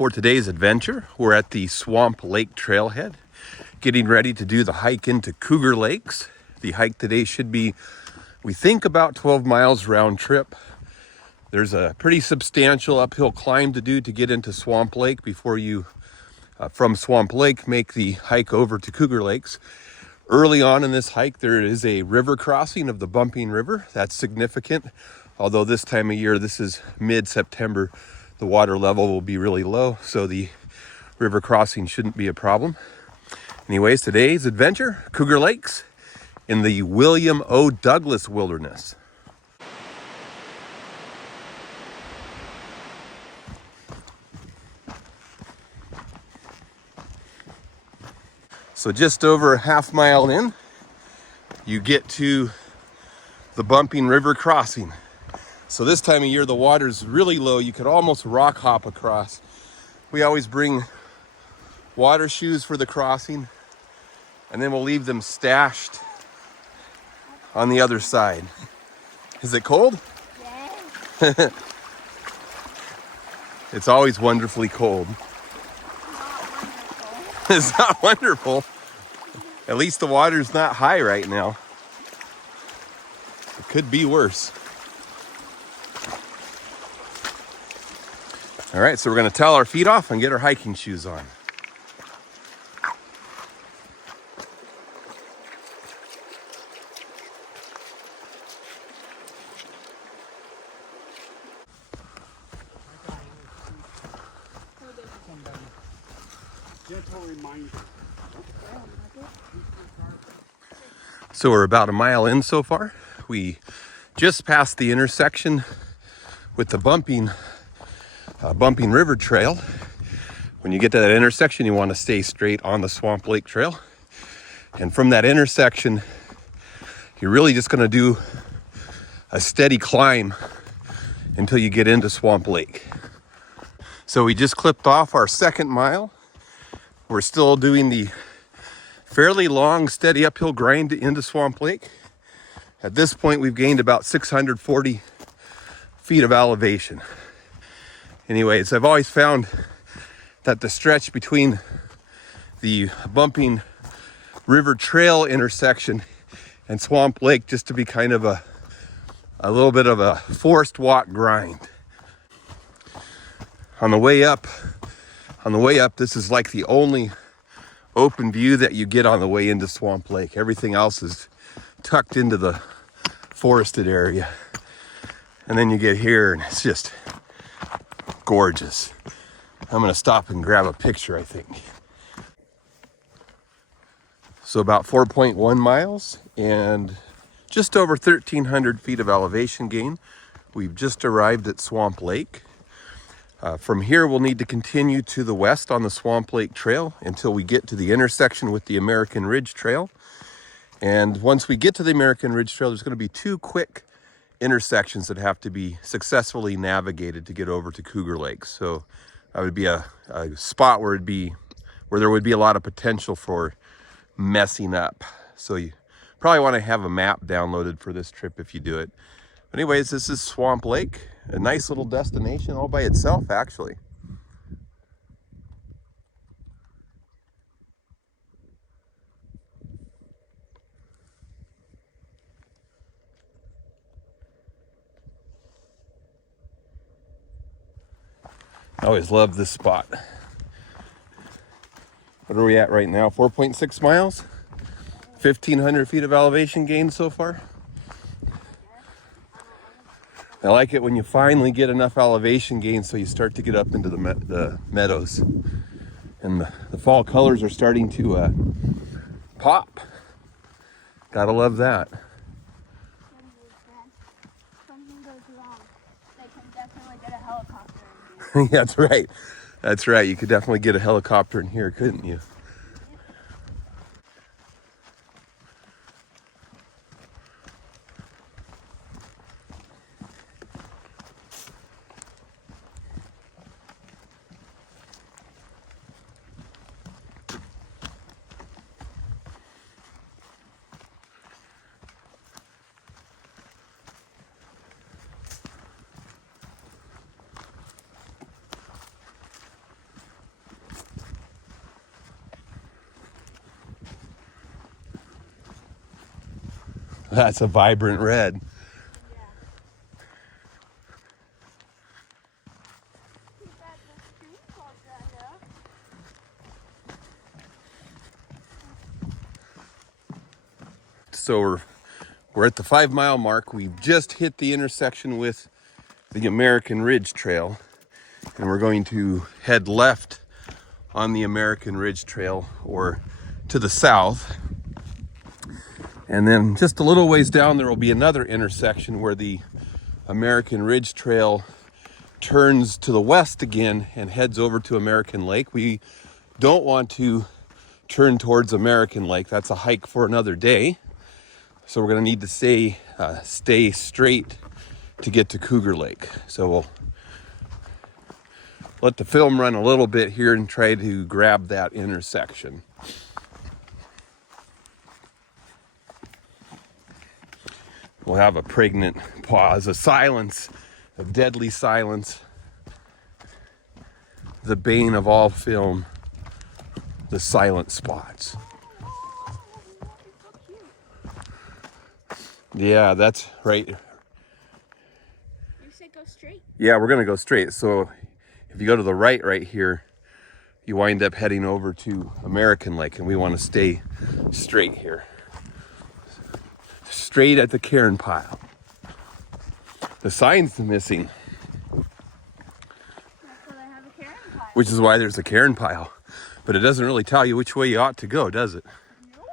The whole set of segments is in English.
For today's adventure, we're at the Swamp Lake Trailhead, getting ready to do the hike into Cougar Lakes. The hike today should be, we think, about 12 miles round trip. There's a pretty substantial uphill climb to do to get into Swamp Lake before you, from Swamp Lake, make the hike over to Cougar Lakes. Early on in this hike, there is a river crossing of the Bumping River. That's significant, although this time of year, this is mid-September, the water level will be really low, so the river crossing shouldn't be a problem. Anyways, today's adventure, Cougar Lakes in the William O. Douglas Wilderness. So just over a half mile in, you get to the Bumping River crossing. So this time of year, the water's really low. You could almost rock hop across. We always bring water shoes for the crossing, and then we'll leave them stashed on the other side. Is it cold? Yeah. It's always wonderfully cold. It's not wonderful. At least the water's not high right now. It could be worse. All right, so we're gonna towel our feet off and get our hiking shoes on. So we're about a mile in so far. We just passed the intersection with the Bumping River Trail. When you get to that intersection, you want to stay straight on the Swamp Lake Trail. And from that intersection, you're really just going to do a steady climb until you get into Swamp Lake. So we just clipped off our second mile. We're still doing the fairly long, steady uphill grind into Swamp Lake. At this point, we've gained about 640 feet of elevation. Anyways, I've always found that the stretch between the Bumping River Trail intersection and Swamp Lake just to be kind of a little bit of a forced walk grind. On the way up, this is like the only open view that you get on the way into Swamp Lake. Everything else is tucked into the forested area. And then you get here and it's just gorgeous. I'm gonna stop and grab a picture, I think. So about 4.1 miles and just over 1,300 feet of elevation gain. We've just arrived at Swamp Lake. From here, we'll need to continue to the west on the Swamp Lake Trail until we get to the intersection with the American Ridge Trail. And once we get to the American Ridge Trail, there's going to be two quick intersections that have to be successfully navigated to get over to Cougar Lakes. So that would be a spot where there would be a lot of potential for messing up. So you probably want to have a map downloaded for this trip if you do it. But anyways, this is Swamp Lake, a nice little destination all by itself, actually. I always love this spot. What are we at right now? 4.6 miles? 1,500 feet of elevation gain so far? I like it when you finally get enough elevation gain so you start to get up into the meadows. And the fall colors are starting to pop. Gotta love that. Something goes wrong. They can definitely get a helicopter in here. That's right. That's right. You could definitely get a helicopter in here, couldn't you? That's a vibrant red. Yeah. Too bad the stream all dried up. So we're at the 5-mile mark. We've just hit the intersection with the American Ridge Trail, and we're going to head left on the American Ridge Trail, or to the south. And then just a little ways down, there will be another intersection where the American Ridge Trail turns to the west again and heads over to American Lake. We don't want to turn towards American Lake. That's a hike for another day. So we're gonna need to stay straight to get to Cougar Lake. So we'll let the film run a little bit here and try to grab that intersection. We'll have a pregnant pause, a silence, a deadly silence. The bane of all film, the silent spots. Yeah, that's right. You said go straight? Yeah, we're gonna go straight. So if you go to the right here, you wind up heading over to American Lake, and we want to stay straight here. Straight at the cairn pile. The sign's missing, That's why they have a cairn pile. which is why there's a cairn pile. But it doesn't really tell you which way you ought to go, does it? Nope.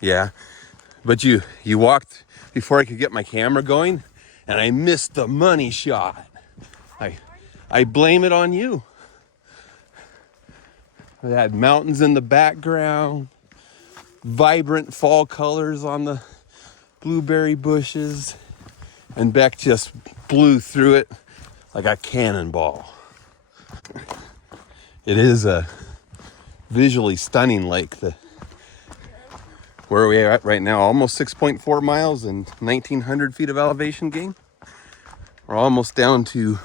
Yeah, but you walked before I could get my camera going, and I missed the money shot. I blame it on you. We had mountains in the background, vibrant fall colors on the blueberry bushes, and Beck just blew through it like a cannonball. It is a visually stunning lake. Where are we at right now? Almost 6.4 miles and 1,900 feet of elevation gain. We're almost down to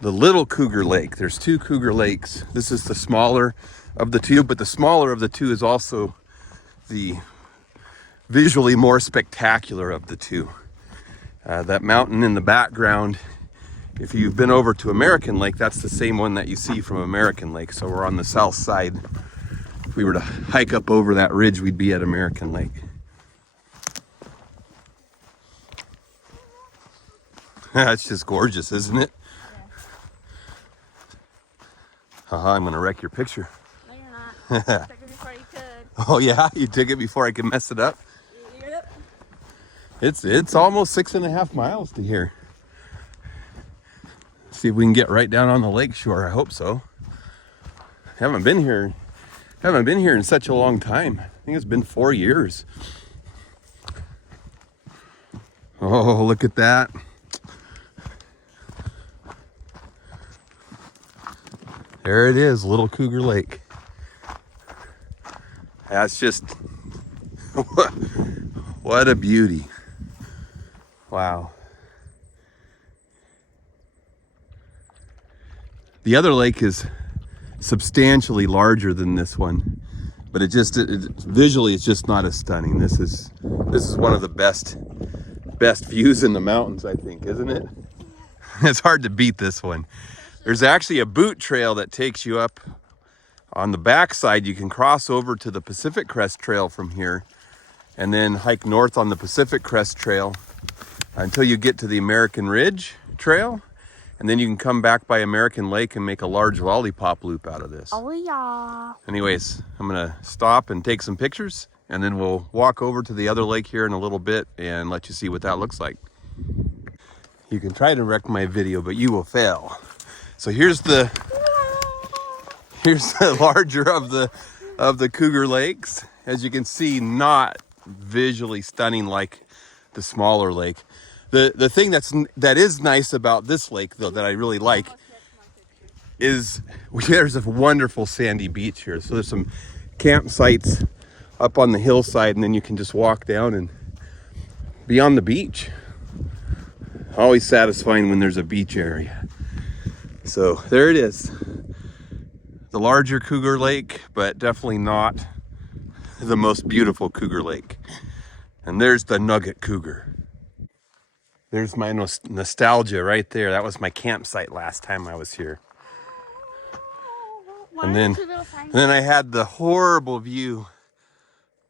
the little Cougar Lake. There's 2 Cougar Lakes. This is the smaller of the 2, but the smaller of the 2 is also the visually more spectacular of the 2. That mountain in the background, if you've been over to American Lake, that's the same one that you see from American Lake. So we're on the south side. If we were to hike up over that ridge, we'd be at American Lake. That's just gorgeous, isn't it? I'm gonna wreck your picture. No, you're not. Took it before you could. Oh yeah, you took it before I could mess it up. Yep. It's almost 6.5 miles to here. See if we can get right down on the lake shore. I hope so. Haven't been here in such a long time. I think it's been 4 years. Oh, look at that. There it is, Little Cougar Lake. That's just, what a beauty. Wow. The other lake is substantially larger than this one, but visually it's just not as stunning. This is one of the best views in the mountains, I think, isn't it? It's hard to beat this one. There's actually a boot trail that takes you up on the backside. You can cross over to the Pacific Crest Trail from here and then hike north on the Pacific Crest Trail until you get to the American Ridge Trail. And then you can come back by American Lake and make a large lollipop loop out of this. Oh yeah. Anyways, I'm gonna stop and take some pictures, and then we'll walk over to the other lake here in a little bit and let you see what that looks like. You can try to wreck my video, but you will fail. So here's the larger of the Cougar Lakes. As you can see, not visually stunning like the smaller lake. The thing that is nice about this lake, though, that I really like, is there's a wonderful sandy beach here. So there's some campsites up on the hillside, and then you can just walk down and be on the beach. Always satisfying when there's a beach area. So there it is. The larger Cougar Lake, but definitely not the most beautiful Cougar Lake. And there's the Nugget Cougar. There's my nostalgia right there. That was my campsite last time I was here. And then I had the horrible view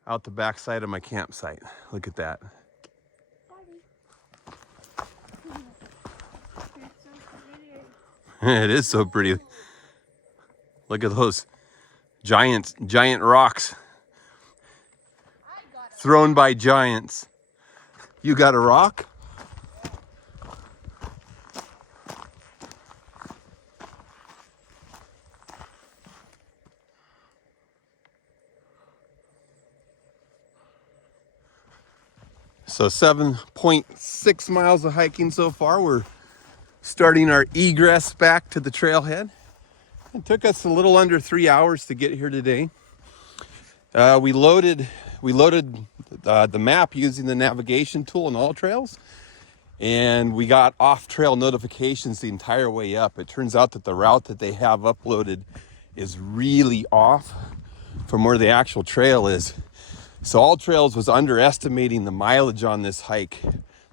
out the backside of my campsite. Look at that. It is so pretty. Look at those giant rocks thrown by giants. You got a rock? So 7.6 miles of hiking so far. We're starting our egress back to the trailhead. It took us a little under 3 hours to get here today. We loaded the map using the navigation tool in All Trails, and we got off-trail notifications the entire way up. It turns out that the route that they have uploaded is really off from where the actual trail is. So All Trails was underestimating the mileage on this hike,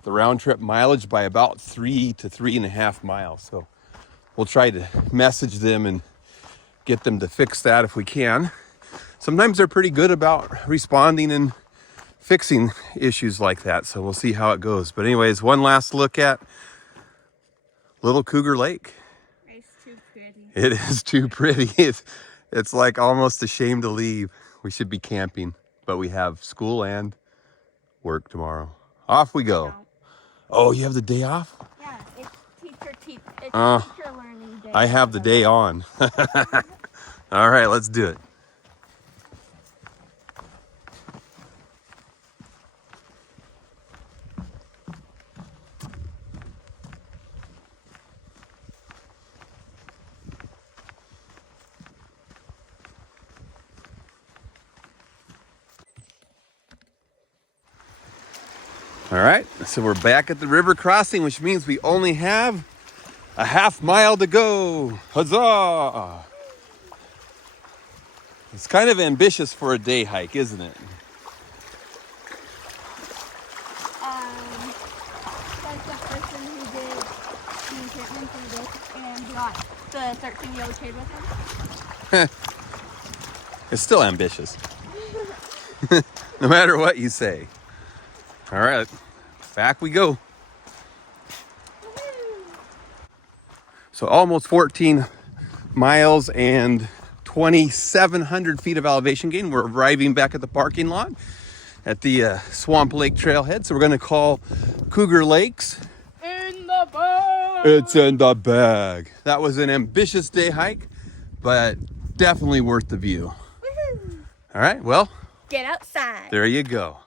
the round trip mileage, by about 3 to 3.5 miles. So we'll try to message them and get them to fix that if we can. Sometimes they're pretty good about responding and fixing issues like that. So we'll see how it goes. But anyways, one last look at Little Cougar Lake. It's too pretty. It is too pretty. It's like almost a shame to leave. We should be camping, but we have school and work tomorrow. Off we go. Oh, you have the day off? Yeah, it's teacher learning day. I have the day on. All right, let's do it. All right, so we're back at the river crossing, which means we only have a half mile to go. Huzzah! It's kind of ambitious for a day hike, isn't it? Like the person who did the enchantment through this and got the 13-year-old kid with him. It's still ambitious. No matter what you say. All right, back we go. So almost 14 miles and 2,700 feet of elevation gain. We're arriving back at the parking lot at the Swamp Lake Trailhead. So we're going to call Cougar Lakes. In the bag! It's in the bag. That was an ambitious day hike, but definitely worth the view. Woohoo! All right, well, Get outside. there you go.